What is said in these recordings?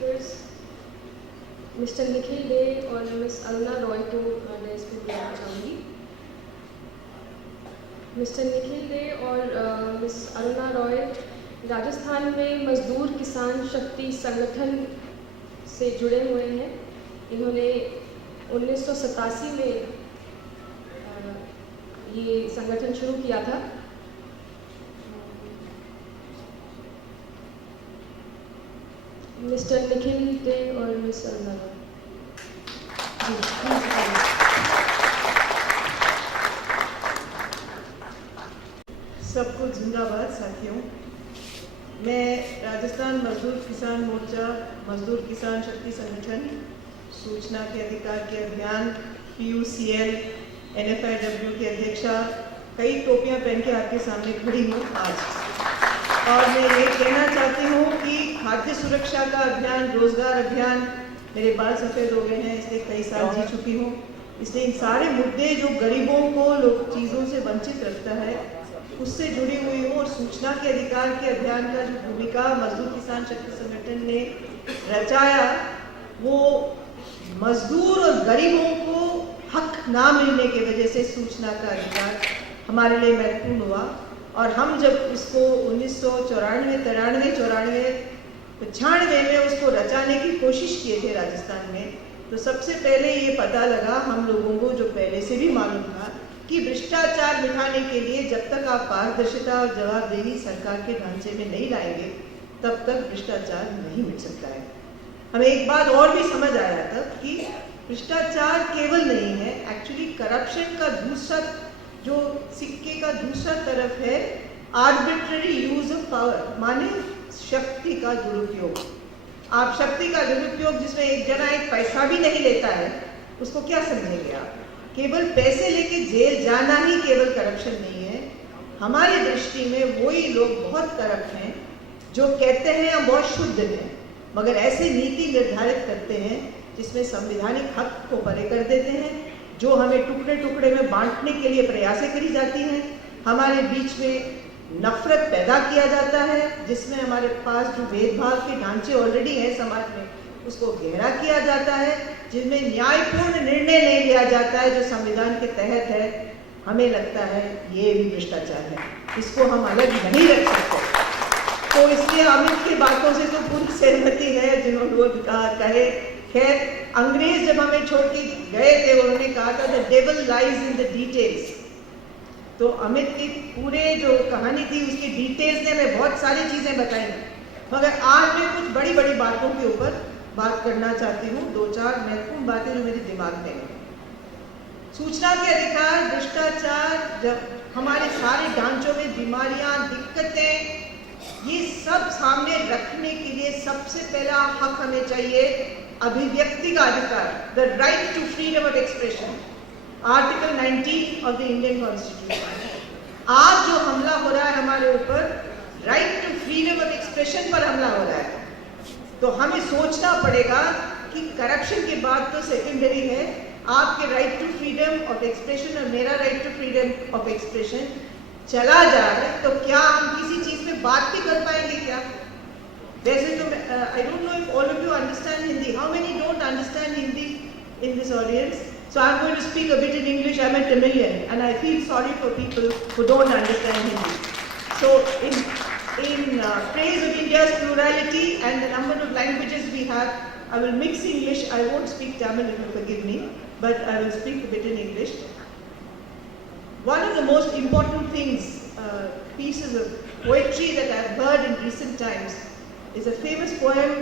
Speakers mister Nikhil day और miss Aruna Roy को desk पे बुलाना चाहूँगी। मिस्टर निखिल डे और मिस अरुणा रॉय राजस्थान में मजदूर किसान शक्ति संगठन से जुड़े हुए हैं। इन्होंने 1987 में ये संगठन शुरू किया था। मिस्टर निखिल डे और मिस अरुणा रॉय। सबको जिंदाबाद साथियों। मैं राजस्थान मजदूर किसान मोर्चा मजदूर किसान शक्ति संगठन सूचना के अधिकार के अभियान PUCL NFIW की अध्यक्षा कई टोपियां पहन के आपके सामने खड़ी हूँ आज। और मैं ये कहना चाहती हूँ कि खाद्य सुरक्षा का अभियान, रोजगार अभियान, मेरे बाल सफ़ेद हो गए हैं इसलिए कई साल जी चुकी हूँ, इसलिए इन सारे मुद्दे जो गरीबों को लोग चीज़ों से वंचित रखता है उससे जुड़ी हुई हूँ। और सूचना के अधिकार के अभियान का जो भूमिका मजदूर किसान शक्ति संगठन ने रचाया वो मजदूर और गरीबों को हक ना मिलने की वजह से सूचना का अधिकार हमारे लिए महत्वपूर्ण हुआ। और हम जब इसको 1994 95 में उसको रचाने की कोशिश किए थे राजस्थान में, तो सबसे पहले ये पता लगा हम लोगों को, जो पहले से भी मालूम था, कि भ्रष्टाचार मिटाने के लिए जब तक आप पारदर्शिता और जवाबदेही सरकार के ढांचे में नहीं लाएंगे तब तक भ्रष्टाचार नहीं मिट सकता है। हमें एक बात और भी समझ आया तब कि भ्रष्टाचार केवल नहीं है, एक्चुअली करप्शन का दूसरा जो सिक्के का दूसरा तरफ है आर्बिट्ररी यूज ऑफ पावर, माने शक्ति का दुरुपयोग। आप शक्ति का दुरुपयोग जिसमें एक जना एक पैसा भी नहीं लेता है उसको क्या समझेंगे आप? केवल पैसे लेके जेल जाना ही केवल करप्शन नहीं है। हमारी दृष्टि में वही लोग बहुत करप्ट हैं जो कहते हैं हम बहुत शुद्ध हैं, मगर ऐसे नीति निर्धारित करते हैं जिसमें संवैधानिक हक को परे कर देते हैं, जो हमें टुकड़े टुकड़े में बांटने के लिए प्रयासें करी जाती हैं। हमारे बीच में नफरत पैदा किया जाता है, जिसमें हमारे पास जो भेदभाव के ढांचे ऑलरेडी हैं समाज में उसको गहरा किया जाता है, जिनमें न्यायपूर्ण निर्णय नहीं लिया जाता है जो संविधान के तहत है। हमें लगता है ये भी भ्रष्टाचार है, इसको हम अलग नहीं रख सकते। तो इसलिए अमित की बातों से तो पूरी सहमति है जिन्होंने वो कहे। खैर, अंग्रेज जब हमें छोड़ के गए थे उन्होंने कहा था the devil lies in the details. तो अमित की पूरे जो कहानी थी उसकी डिटेल्स ने हमें बहुत सारी चीजें बताई, मगर आज मैं कुछ बड़ी बड़ी बातों के ऊपर बात करना चाहती हूँ। 2-4 महत्वपूर्ण बातें जो मेरे दिमाग में हैं। सूचना के अधिकार, भ्रष्टाचार, जब हमारे सारे ढांचों में बीमारियां, दिक्कतें, ये सब सामने रखने के लिए सबसे पहला हक हमें चाहिए अभिव्यक्ति का अधिकार, the right to freedom of expression, article 19 of the Indian constitution. आज जो हमला हो रहा है हमारे ऊपर, right to freedom of expression पर हमला हो रहा है, तो हमें सोचना पड़ेगा कि करप्शन के बाद तो सेकेंडरी है आपके right to freedom of expression और मेरा right to freedom of expression चला जा रहा है, तो क्या हम किसी चीज में बात भी कर पाएंगे क्या? वैसे तो I don't know if all of you understand Hindi, how many don't understand Hindi in this audience? So I'm going to speak a bit in English. I'm a Tamilian and I feel sorry for people who don't understand Hindi. So in praise of India's plurality and the number of languages we have, I will mix English. I won't speak Tamil, if you forgive me, but I will speak a bit in English. One of the most important things, pieces of poetry that I've heard in recent times is a famous poem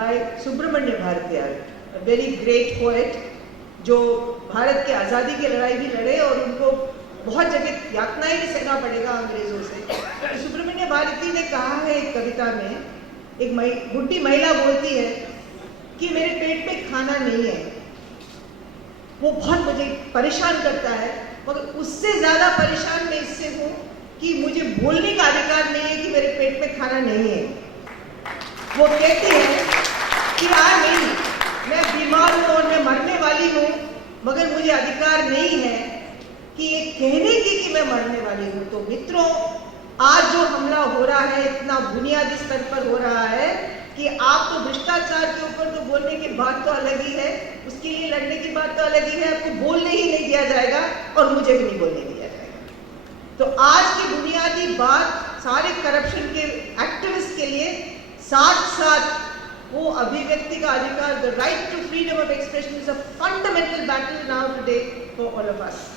by Subramanya Bharatiyar, a very great poet, जो भारत की आज़ादी की लड़ाई भी लड़े और उनको बहुत जगह यातनाएं भी सहना पड़ेगा अंग्रेजों से। तो सुब्रमण्य भारती ने कहा है एक कविता में, एक बुढ़ी महिला बोलती है कि मेरे पेट में खाना नहीं है, वो बहुत मुझे परेशान करता है, मगर उससे ज़्यादा परेशान मैं इससे हूँ कि मुझे बोलने का अधिकार नहीं है कि मेरे पेट में खाना नहीं है। वो कहती है कि मैं बीमार हूँ और मैं मरने वाली हूँ, मगर मुझे अधिकार नहीं है कि ये कहने की कि मैं मरने वाली हूँ। तो मित्रों, आज जो हमला हो रहा है इतना बुनियादी स्तर पर हो रहा है, कि आप तो भ्रष्टाचार के ऊपर तो बोलने की बात तो अलग ही है, उसके लिए लड़ने की बात तो अलग ही है, आपको बोलने ही नहीं दिया जाएगा और मुझे भी नहीं बोलने दिया जाएगा। तो आज की बुनियादी बात सारे करप्शन के एक्टिविस्ट के लिए साथ साथ वो अभिव्यक्ति का अधिकार, the right to freedom of expression is a fundamental battle now today for all of us.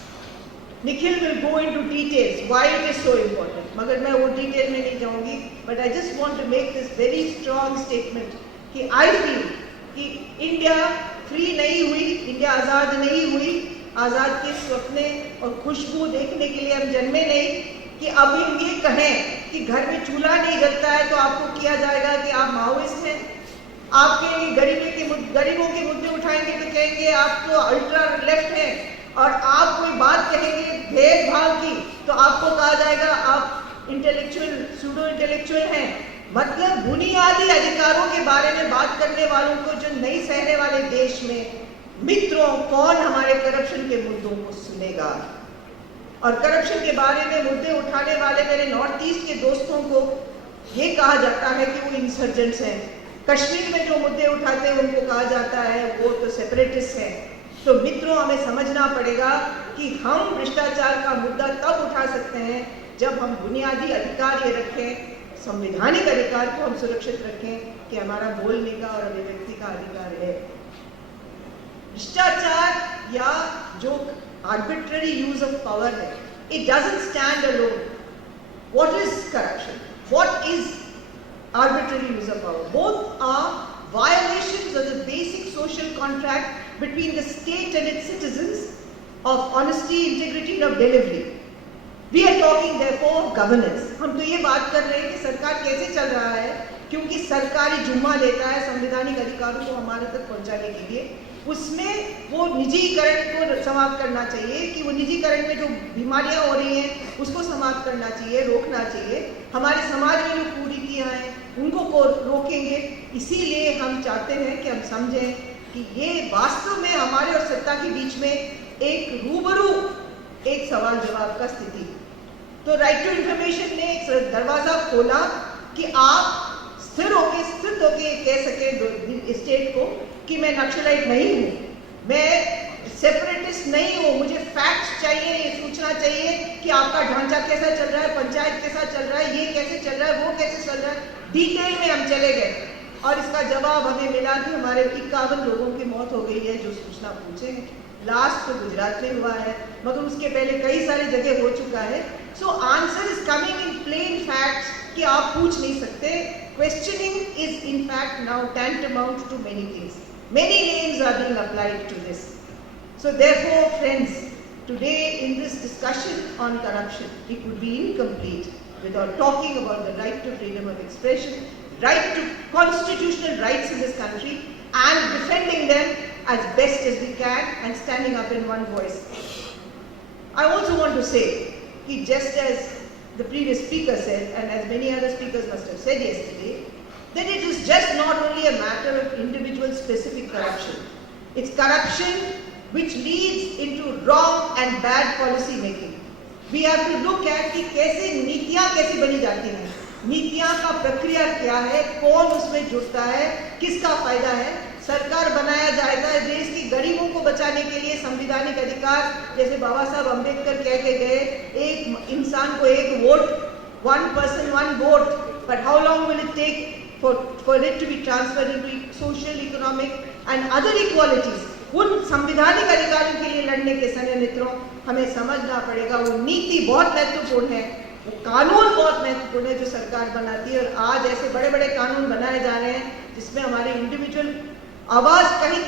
Nikhil will go into details why it is so important, मगर मैं वो डिटेल में नहीं जाऊंगी, but I just want to make this very strong statement कि I feel कि India free नहीं हुई, इंडिया आज़ाद नहीं हुई, आज़ाद के सपने और खुशबू देखने के लिए हम जन्मे नहीं कि अब हम ये कहें कि घर में चूल्हा नहीं जलता है तो आपको किया जाएगा कि आप माओइस्ट हैं, आपके गरीबों के मुद्दे उठाएंगे तो कहेंगे आप तो अल्ट्रा लेफ्ट हैं, और आप कोई बात कहेंगे भेदभाव की तो आपको कहा जाएगा आप इंटेलेक्चुअल सूडो इंटेलेक्चुअल हैं। मतलब बुनियादी अधिकारों के बारे में बात करने वालों को जो नहीं सहने वाले देश में मित्रों कौन हमारे करप्शन के मुद्दों को सुनेगा। और करप्शन के बारे में मुद्दे उठाने वाले मेरे नॉर्थ ईस्ट के दोस्तों को ये कहा जाता है कि वो इंसर्जेंट्स हैं, कश्मीर में जो मुद्दे उठाते हैं उनको कहा जाता है वो तो सेपरेटिस्ट हैं। तो मित्रों हमें समझना पड़ेगा कि हम भ्रष्टाचार का मुद्दा तब उठा सकते हैं जब हम बुनियादी अधिकार ये रखें, संवैधानिक अधिकार को हम सुरक्षित रखें कि हमारा बोलने का और अभिव्यक्ति का अधिकार है। भ्रष्टाचार या जो आर्बिट्ररी यूज ऑफ पावर है, it doesn't stand alone. What is corruption? What is arbitrary use of power? Both are violations of the basic social contract between the state and its citizens of honesty, integrity and of delivery. We are talking therefore governance. हम तो ये बात कर रहे हैं कि सरकार कैसे चल रहा है, क्योंकि सरकारी जुम्मा लेता है संवैधानिक अधिकारों को हमारे तक पहुंचाने के लिए। उसमें वो निजीकरण को समाप्त करना चाहिए कि वो निजीकरण में जो बीमारियां हो रही हैं उसको समाप्त करना चाहिए, रोकना चाहिए। हमारे समाज में जो कुरीतियां हैं उनको को रोकेंगे। इसीलिए हम चाहते हैं कि हम समझें कि ये वास्तव में हमारे और सत्ता के बीच में एक रूबरू एक सवाल जवाब का स्थिति। तो राइट टू इंफॉर्मेशन ने एक दरवाजा खोला कि आप स्थित होके कह सके स्टेट को कि मैं नक्सलाइट नहीं हूँ, मैं सेपरेटिस्ट नहीं हूँ, मुझे फैक्ट्स चाहिए, ये सूचना चाहिए कि आपका ढांचा कैसा चल रहा है, पंचायत कैसा चल रहा है, ये कैसे चल रहा है, वो कैसे चल रहा है। डिटेल में हम चले गए और इसका जवाब हमें मिला कि हमारे 51 लोगों की मौत हो गई है जो सूचना पूछे। लास्ट तो गुजरात में हुआ है, मगर उसके पहले कई सारी जगह हो चुका है। So answer is coming in plain facts कि आप पूछ नहीं सकते। Questioning is in fact now tantamount to many things. Many names are being applied to this. So therefore, friends, today in this discussion on corruption, it would be incomplete without talking about the right to freedom of expression, right to constitutional rights in this country, and defending them as best as we can and standing up in one voice. I also want to say that just as the previous speaker said, and as many other speakers must have said yesterday, that it is just not only a matter of individual specific corruption. It's corruption which leads into wrong and bad policy making. We have to look at कि कैसे नीतियाँ कैसी बनी जाती हैं, नीतियाँ का प्रक्रिया क्या है, कौन उसमें जुड़ता है, किसका फायदा है। सरकार बनाया जाएगा देश की गरीबों को बचाने के लिए संवैधानिक अधिकार, जैसे बाबा साहब अम्बेडकर कह के गए, एक इंसान को एक vote, one person one vote, but how long will it take for it to be transferred into social, economic and other equalities? उन संवैधानिक अधिकारों के लिए लड़ने के समय मित्रों हमें समझना पड़ेगा वो नीति बहुत महत्वपूर्ण है, वो कानून बहुत महत्वपूर्ण है जो सरकार बनाती है। और आज ऐसे बड़े बड़े कानून बनाए जा रहे हैं जिसमें हमारे इंडिविजुअल आवाज कहीं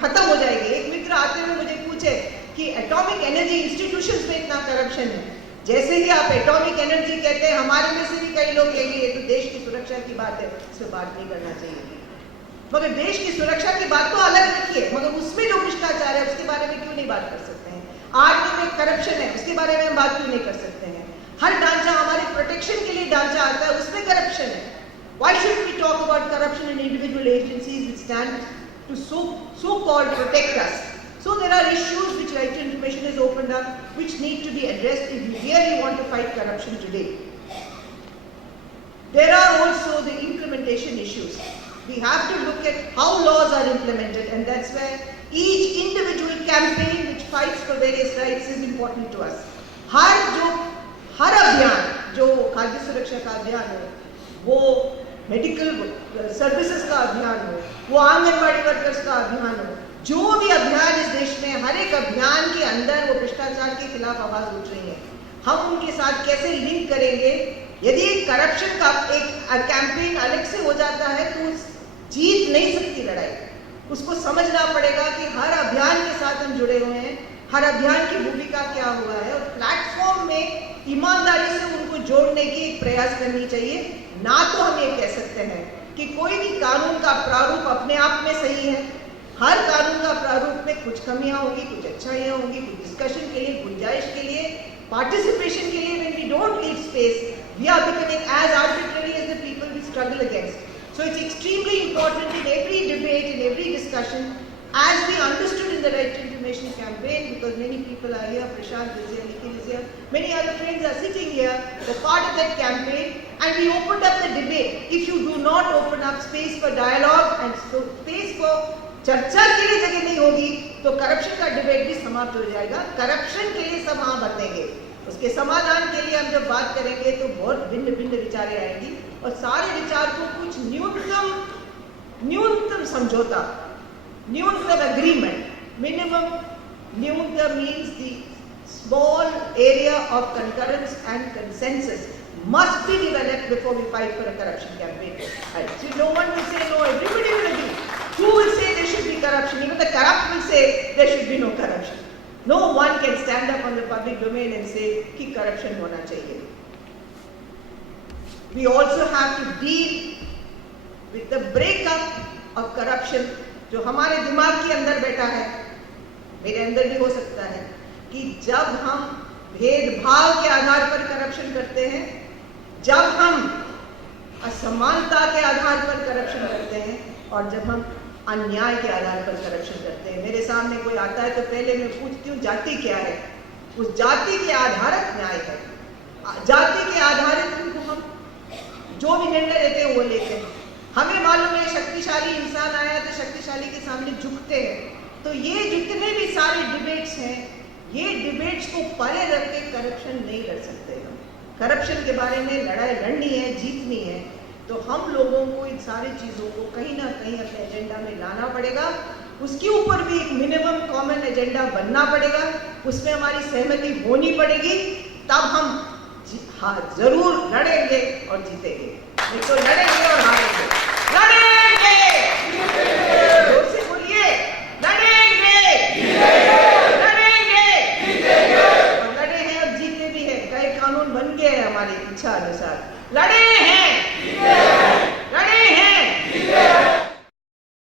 खत्म हो जाएगी। एक मित्र आते हुए मुझे पूछे कि एटॉमिक एनर्जी इंस्टीट्यूशंस में इतना करप्शन है, जैसे ही आप एटॉमिक एनर्जी कहते हैं हमारे में से भी कई लोग कहेंगे ये तो देश की सुरक्षा की बात है, इस पर बात नहीं करना चाहिए। मगर देश की सुरक्षा की बात तो अलग रखिए, मगर उसमें जो भ्रष्टाचार है उसके बारे में क्यों नहीं बात कर सकते हैं? आर्मी में करप्शन है, उसके बारे में हम बात क्यों नहीं कर सकते हैं? हर ढांचा हमारे प्रोटेक्शन के लिए ढांचा आता है, उसमें करप्शन है। Why should we talk about corruption in individual agencies which stand to so-called protect us? So there are issues which Right to Information has opened up, which need to be addressed if we really want to fight corruption today. There are also the implementation issues. We have to look at how laws are implemented, and that's where each individual campaign which fights for various rights is important to us. हर अभियान जो खाद्य सुरक्षा का अभियान हो, वो medical services का अभियान हो, वो आंगनबाड़ी वर्कर्स का अभियान हो, जो भी अभियान इस देश में, हर एक अभियान के अंदर वो भ्रष्टाचार के खिलाफ आवाज उठ रही है। हम उनके साथ कैसे लिंक करेंगे? यदि करप्शन का एक कैंपेन अलग से हो जाता है तो जीत नहीं सकती लड़ाई। उसको समझना पड़ेगा कि हर अभियान के साथ हम जुड़े हुए हैं, हर अभियान की भूमिका क्या हुआ है, और प्लेटफॉर्म में ईमानदारी से उनको जोड़ने की एक प्रयास करनी चाहिए। ना तो हम ये कह सकते हैं कि कोई भी कानून का प्रारूप अपने आप में सही है। हर कानून का प्रारूप में कुछ कमियां होंगी, कुछ अच्छाइयां होंगी, कुछ डिस्कशन के लिए, गुंजाइश के लिए, पार्टिसिपेशन के लिए। When we don't leave space, we are becoming as arbitrary as the people we struggle against. So it's extremely important in every debate, in every discussion, as we understood in the Right to Information campaign, because many people are here, Prashant is here, Nikhil is here, many other friends are sitting here, they're part of that campaign, and we opened up the debate. If you do not open up space for dialogue and space for चर्चा के लिए जगह नहीं होगी तो corruption का debate भी समाप्त हो जाएगा। करप्शन के लिए सब हाँ बदलेंगे, उसके समाधान के लिए हम जब बात करेंगे तो बहुत भिन्न भिन्न विचारें आएंगी, और सारे विचार को कुछ न्यूनतम समझौता, न्यूनतम एग्रीमेंट, न्यूनतम means the small area of concurrence and consensus must be developed before we fight for a corruption campaign. So no one will say no, everybody will agree. Who will say there should be corruption? Even the corrupt will say there should be no corruption. No one can stand up on the public domain and say कि corruption होना चाहिए. We also have to deal with the breakup of corruption जो हमारे दिमाग के अंदर बैठा है, मेरे अंदर भी हो सकता है, कि जब हम भेदभाव के आधार पर करप्शन करते हैं, जब हम असमानता के आधार पर करप्शन करते हैं, और जब हम अन्याय के आधार पर करप्शन करते हैं। मेरे सामने कोई आता है तो पहले मैं पूछती हूँ जाति क्या है? उस जाति के आधारित न्याय है, जाति के आधारित उनको हम जो भी निर्णय लेते हैं वो लेते हैं। हमें मालूम है शक्तिशाली इंसान आया तो शक्तिशाली के सामने झुकते हैं। तो ये जितने भी सारे डिबेट्स हैं, ये डिबेट्स को परे रख के करप्शन नहीं लड़ सकते हम। करप्शन के बारे में लड़ाई लड़नी है, जीतनी है, तो हम लोगों को इन सारी चीज़ों को कहीं ना कहीं अपने एजेंडा में लाना पड़ेगा। उसके ऊपर भी एक मिनिमम कॉमन एजेंडा बनना पड़ेगा, उसमें हमारी सहमति होनी पड़ेगी, तब हम हाँ जरूर लड़ेंगे और जीतेंगे। नहीं तो लड़ेंगे और हारेंगे। लड़ेंगे, जोर से बोलिए, लड़ेंगे, लड़ेंगे, और लड़े हैं, अब जीते भी हैं। कई कानून बन गए हैं हमारी इच्छा अनुसार, लड़े हैं।